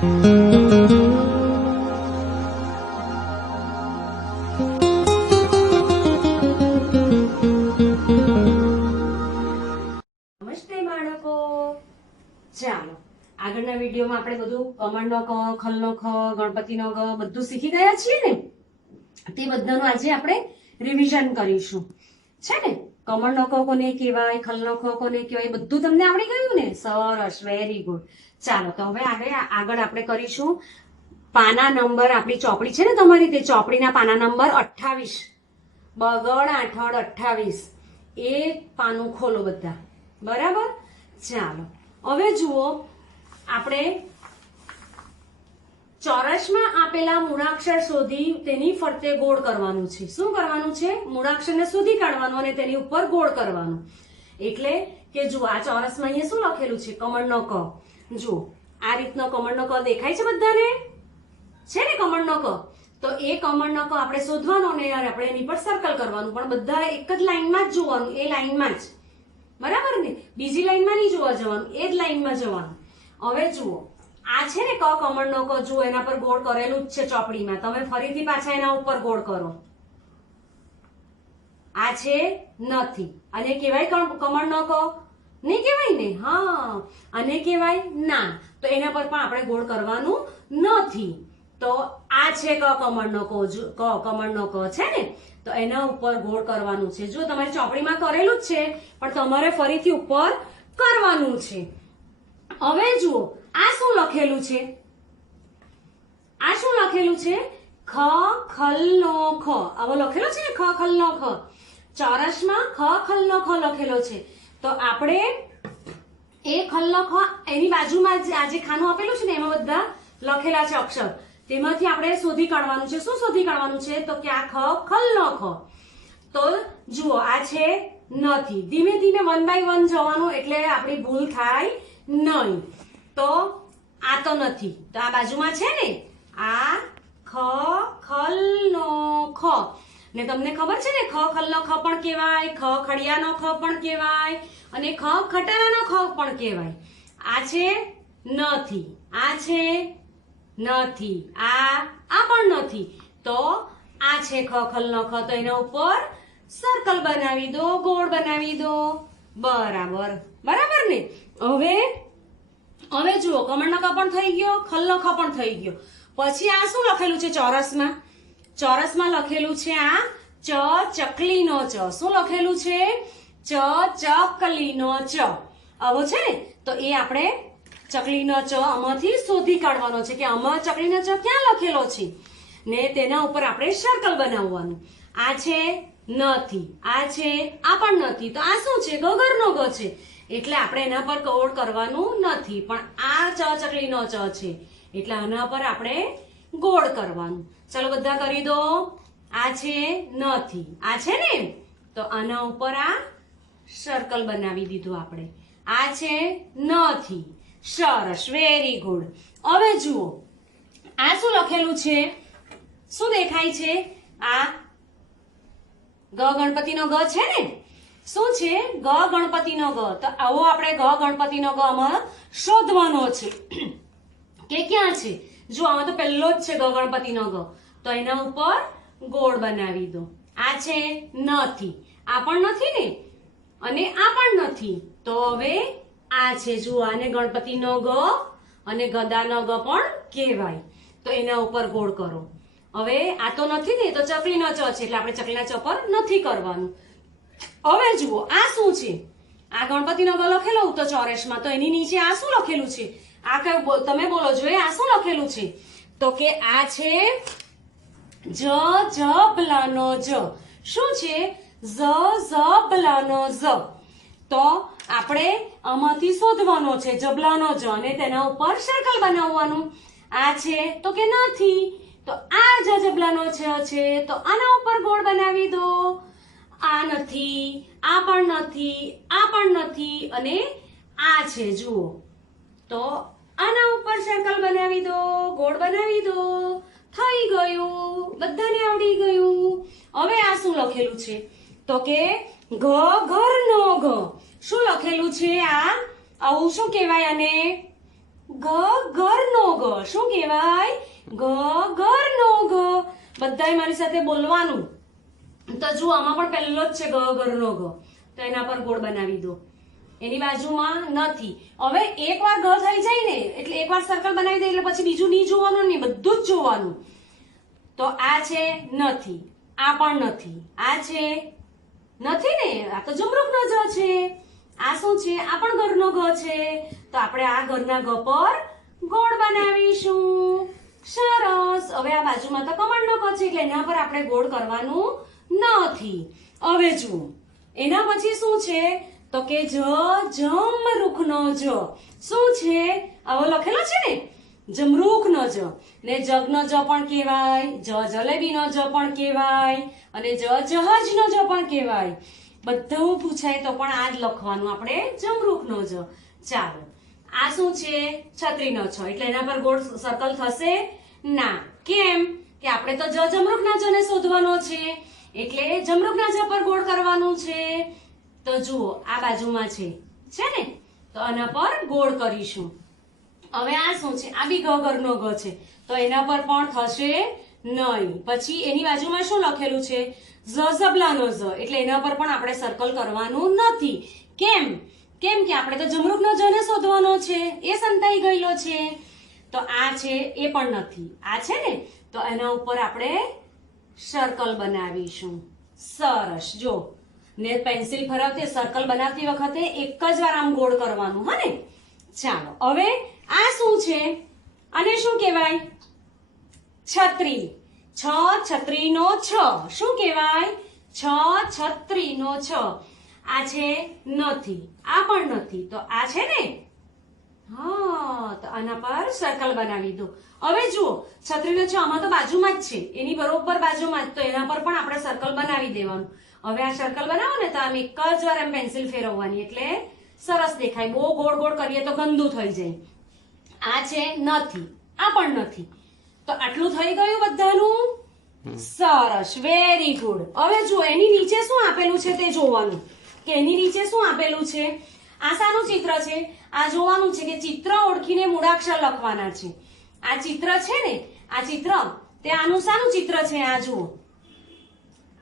ચાલો આગળના વિડીયોમાં આપણે બધું કમળનો ક, ખલનો ખ, ગણપતિનો ગ બધું શીખી ગયા છીએ ને, તે બધાનું આજે આપણે રિવિઝન કરીશું, છે ને? કમળનો ક કોને કહેવાય, ખલનો ખ કોને કહેવાય, બધું તમને આવડી ગયું ને? સરસ, વેરી ગુડ. ચાલો તો હવે આગળ આપણે કરીશું પાના નંબર, આપણી ચોપડી છે ને તમારી, તે ચોપડીના પાના નંબર 28, બગડ આઠડ 28, એ પાનું ખોલો બધા, બરાબર? ચાલો હવે જુઓ, આપણે ચોરસમાં આપેલા મૂળાક્ષર શોધી તેની ફરતે ગોળ કરવાનું છે. શું કરવાનું છે? મૂળાક્ષરને શોધી કાઢવાનું અને તેની ઉપર ગોળ કરવાનું. એટલે કે જુઓ, આ ચોરસમાં અહીંયા શું લખેલું છે? કમળનો ક. જુઓ, આ રીતનો કમળનો ક દેખાય છે બધાને? છે ને કમળનો ક? તો એ કમળનો ક આપણે શોધવાનો ને આપણે એની પર સર્કલ કરવાનું, પણ બધા એક જ લાઈનમાં જ જોવાનું, એ લાઈનમાં જ, બરાબર ને? બીજી લાઈનમાં નહીં જોવા જવાનું, એ જ લાઈનમાં જવાનું. હવે જુઓ, આ છે ને ક કમળનો ક, જુઓ એના પર ગોળ કરેલું જ છે ચોપડીમાં. તમે ફરીથી પાછા એના ઉપર ગોળ કરો. આ છે નથી, અને કહેવાય કમળનો ક? નહીં કહેવાય ને? હા, અને કહેવાય ના. તો એના પર પણ આપણે ગોળ કરવાનું નથી. તો આ છે ક કમળનો ક, કમળનો ક છે ને, તો એના ઉપર ગોળ કરવાનું છે. જો તમારી ચોપડીમાં કરેલું જ છે, પણ તમારે ફરીથી ઉપર કરવાનું છે. હવે જુઓ, આ શું લખેલું છે? આ શું લખેલું છે? ખ ખલનો ખ. આવો લખેલો છે ને, ખ ખલનો ખ. ચોરસમાં ખ ખલનો ખ લખેલો છે. તો આપણે એ ખલનો ખ, એની બાજુમાં આ જે ખાનું આપેલું છે ને, એમાં બધા લખેલા છે અક્ષર, તેમાંથી આપણે શોધી કાઢવાનું છે. શું શોધી કાઢવાનું છે? તો કે આ ખ ખલનો ખ. તો જુઓ, આ છે નથી. ધીમે ધીમે 1 by 1 જવાનું, એટલે આપણી ભૂલ થાય નહીં. તો આ તો નથી, તો આ બાજુમાં છે ને, આ ખ ખલનો ખ. ને તમને ખબર છે ને, ખ ખલનો ખ પણ કહેવાય, ખ ખડિયાનો ખ પણ કહેવાય, અને ખ ખટારાનો ખ પણ કહેવાય. આ છે નથી, આ છે નથી, આ પણ નથી. તો આ છે ખ ખલનો ખ. તો એના ઉપર સર્કલ બનાવી દો, ગોળ બનાવી દો. બરાબર, બરાબર ને? હવે જુઓ, કમળનો ક પણ થઈ ગયો, ખલનો ખ પણ થઈ ગયો. પછી આ શું લખેલું છે ચોરસમાં? ચોરસમાં લખેલું છે આ ચકલીનો ચ. શું લખેલું છે? ચકલીનો ચ. આવો છે ને, તો એ આપણે ચકલીનો ચ આમાંથી શોધી કાઢવાનો છે કે આમાં ચકલીનો ચ ક્યાં લખેલો છે, ને તેના ઉપર આપણે સર્કલ બનાવવાનું. આ છે નથી, આ છે, આ પણ નથી. તો આ શું છે? ગગરનો ગ છે, એટલે આપણે એના પર ગોળ કરવાનું નથી. પણ આ ચકલીનો ચ છે, એટલે આના પર આપણે ગોળ કરવાનું. ચાલો બધા કરી દો. આ છે નથી, આ છે ને, તો આના ઉપર આ સર્કલ બનાવી દીધું આપણે. આ છે નથી. સરસ, વેરી ગુડ. હવે જુઓ, આ શું લખેલું છે? શું દેખાય છે? આ ગ ગણપતિનો ગ છે ને? શું છે? ગ ગણપતિનો ગ. તો આવો આપણે ગ ગણપતિનો ગ આમાં શોધવાનો છે કે ક્યાં છે. જો આમાં તો પહેલો જ છે ગ ગણપતિનો ગ, તો એના ઉપર ગોળ બનાવી દો. આ છે નથી, આ પણ નથી ને, અને આ પણ નથી. તો હવે આ છે, જુઓ, આને ગણપતિનો ગ અને ગદાનો ગ પણ કહેવાય. તો એના ઉપર ગોળ કરો. હવે આ તો નથી ને, તો ચકલીનો ચ છે, એટલે આપણે ચકલીના ચ પર નથી કરવાનું. હવે જુઓ, આ શું છે? આ ગણપતિનો ગ લખેલો તો ચોરસમાં, તો એની નીચે આ શું લખેલું છે? આ કયું? તમે બોલો જોઈએ, આ શું લખેલું છે? તો કે આ છે જબલાનો જ. શું છે? જબલાનો જ. તો આપણે આમાંથી શોધવાનો છે જબલાનો જ, અને તેના ઉપર સર્કલ બનાવવાનું. આ છે તો કે નથી, તો આ જબલાનો છે, તો આના ઉપર ગોળ બનાવી દો. આ નથી, આ પણ નથી, આ પણ નથી, અને આ છે, જુઓ, તો આના ઉપર સર્કલ બનાવી દો, ગોળ બનાવી દો. થઈ ગયું, બધાને આવડી ગયું. હવે આ શું લખેલું છે? તો કે ઘરનો ઘ. શું લખેલું છે? આ આવું શું કહેવાય આને? ઘરનો ગ. શું કહેવાય? ઘરનો ગ. બધાય મારી સાથે બોલવાનું. તો જુઓ આમાં પણ પહેલો જ છે ઘરનો ગ. તો એના પર ગોળ બનાવી દો. એની બાજુમાં નથી. હવે એકવાર ગ થઈ જાય ને એટલે એકવાર સર્કલ બનાવી દે એટલે પછી બીજું નહીં જોવાનું ને બધું જ જોવાનું. તો આ છે નથી, આ પણ નથી, આ છે નથી ને, આ તો જમરૂખનો જ છે. આ શું છે? આ પણ ઘરનો ગ છે. તો આપણે આ ઘરના ગ પર ગોળ બનાવીશું. સરસ. હવે આ બાજુમાં તો કમળનો ગ છે એટલે એના પર આપણે ગોળ કરવાનું નથી. હવે જુઓ એના પછી શું છે? તો કે જમરૂખનો જ. શું છે? આવો લખેલો છે ને, જમરૂખનો જ. ને જગનો જ પણ કહેવાય, જલેબીનો જ પણ કહેવાય, અને જહાજનો જ પણ કહેવાય. બધું પૂછાય તો પણ આ જ લખવાનું આપણે, જમરૂખનો જ. ચાલો, આ શું છે? છત્રીનો છ. એટલે એના પર ગોળ સર્કલ થશે ના. કેમ? કે આપણે તો જમરૂખના જને શોધવાનો છે એટલે જમરૂખના જ પર ગોળ કરવાનું છે. તો જુઓ આ બાજુમાં છે ને, તો આના પર ગોળ કરીશું. હવે આ શું છે? આ બી ઘરનો ગ છે તો એના પર પણ થશે નહીં. પછી એની બાજુમાં શું લખેલું છે? ઝબલાનો ઝ. એટલે એના પર પણ આપણે સર્કલ કરવાનું નથી. કેમ? કેમ કે આપણે તો જમરૂખનો જને શોધવાનો છે, એ સંતાઈ ગયેલો છે. તો આ છે એ પણ નથી. આ છે ને, તો એના ઉપર આપણે સર્કલ બનાવીશું. સરસ. જો ને પેન્સિલ ફરાવતી સર્કલ બનાવતી વખતે એક જ વાર આમ ગોળ કરવાનું. હા ને? ચાલો, હવે આ શું છે? આને શું કહેવાય? છત્રી. છત્રીનો છ. શું કહેવાય? છત્રીનો છ. આ છે નથી, આ પણ નથી. તો આ છે ને, હા, તો આના પર સર્કલ બનાવી દો. હવે જુઓ છત્રીનો છ આમાં તો બાજુમાં જ છે, એની બરોબર બાજુમાં જ. તો એના પર પણ આપણે સર્કલ બનાવી દેવાનું. હવે આ સર્કલ બનાવો ને તો આમ એક જ વાર એમ પેન્સિલ ફેરવવાની એટલે સરસ દેખાય. બહુ ગોળ ગોળ કરીએ તો ગંદુ થઈ જાય. આ છે નથી, આ પણ નથી. તો આટલું થઈ ગયું બધાનું. સરસ, વેરી ગુડ. હવે જુઓ એની નીચે શું આપેલું છે તે જોવાનું કે એની નીચે શું આપેલું છે. આ શાનું ચિત્ર છે? આ જોવાનું છે કે ચિત્ર ઓળખીને મૂળાક્ષર લખવાના છે. આ ચિત્ર છે ને, આ ચિત્ર તે આનું શાનું ચિત્ર છે? આ જુઓ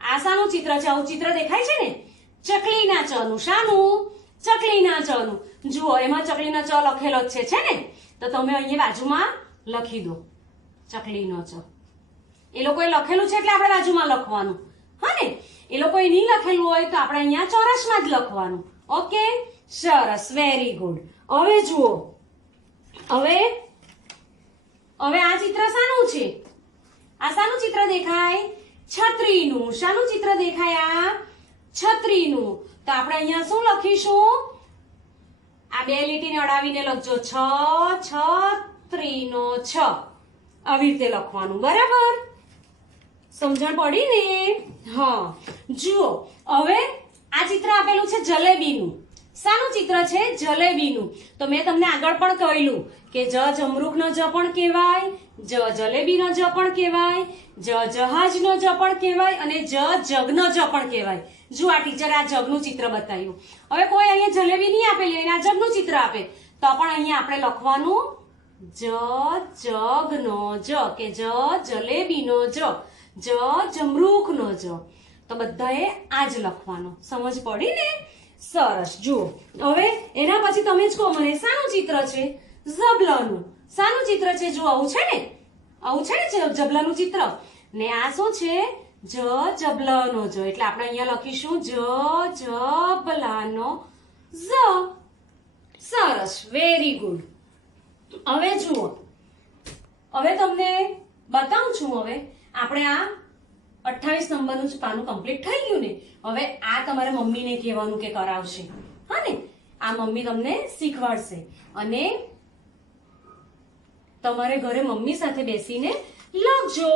આ શાનું ચિત્ર છે? આવું ચિત્ર દેખાય છે ને, ચકલીના ચ નું. શાનું? ચકલીના ચ નું. જુઓ એમાં ચકલીનો ચ લખેલો જ છે ને, તો તમે અહીંયા બાજુમાં લખી દો ચકલીનો ચ. એ લોકોએ લખેલું છે એટલે આપણે બાજુમાં લખવાનું. હા ને? એ લોકોએ નહીં લખેલું હોય તો આપણે અહીંયા ચોરસમાં જ લખવાનું. ઓકે, સરસ, વેરી ગુડ. હવે જુઓ, હવે આ ચિત્ર શાનું છે? આ શાનું ચિત્ર દેખાય? છત્રીનું. શાનું ચિત્ર દેખાય? આ છત્રીનું. તો આપણે અહીંયા શું લખીશું? આ બે લીટીને અડાવીને લખજો, છત્રીનો છ. આવી રીતે લખવાનું. બરાબર? સમજણ પડી ને? હા. જુઓ હવે આ ચિત્ર આપેલું છે જલેબીનું. શાનું ચિત્ર છે? જલેબીનું. તો મેં તમને આગળ પણ કહેલું કે જમરૂખનો જ પણ કહેવાય, જલેબીનો જ પણ કહેવાય, જહાજનો જ પણ કહેવાય, અને જગનો જ પણ કહેવાય. જો આ ટીચર આ જગનું ચિત્ર બતાવ્યું. હવે કોઈ અહીંયા જલેબી નહીં આપેલી અને આ જગનું ચિત્ર આપે તો પણ અહીંયા આપણે લખવાનું જગનો જ, કે જલેબીનો જ જમરૂખનો જ. તો બધાએ આ જ લખવાનો. સમજ પડી ને? સરસ. જુઓ હવે એના પછી તમે જ કહો મને શાનું ચિત્ર છે? ઝબલાનું. શાનું ચિત્ર છે? જો આવું છે ને, આવું છે ને જબલાનું ચિત્ર. ને આ શું છે? જબલાનો જ. એટલે આપણે અહીંયા લખીશું જબલાનો ઝ. સરસ, વેરી ગુડ. હવે જુઓ, હવે તમને બતાવું છું. હવે આપણે આ 28 નંબરનું પાનું કમ્પ્લીટ થઈ ગયું ને. હવે આ તમારે મમ્મીને કહેવાનું કે કરાવશે. હા ને? આ મમ્મી તમને શીખવાડશે અને તમારે ઘરે મમ્મી સાથે બેસીને લખજો.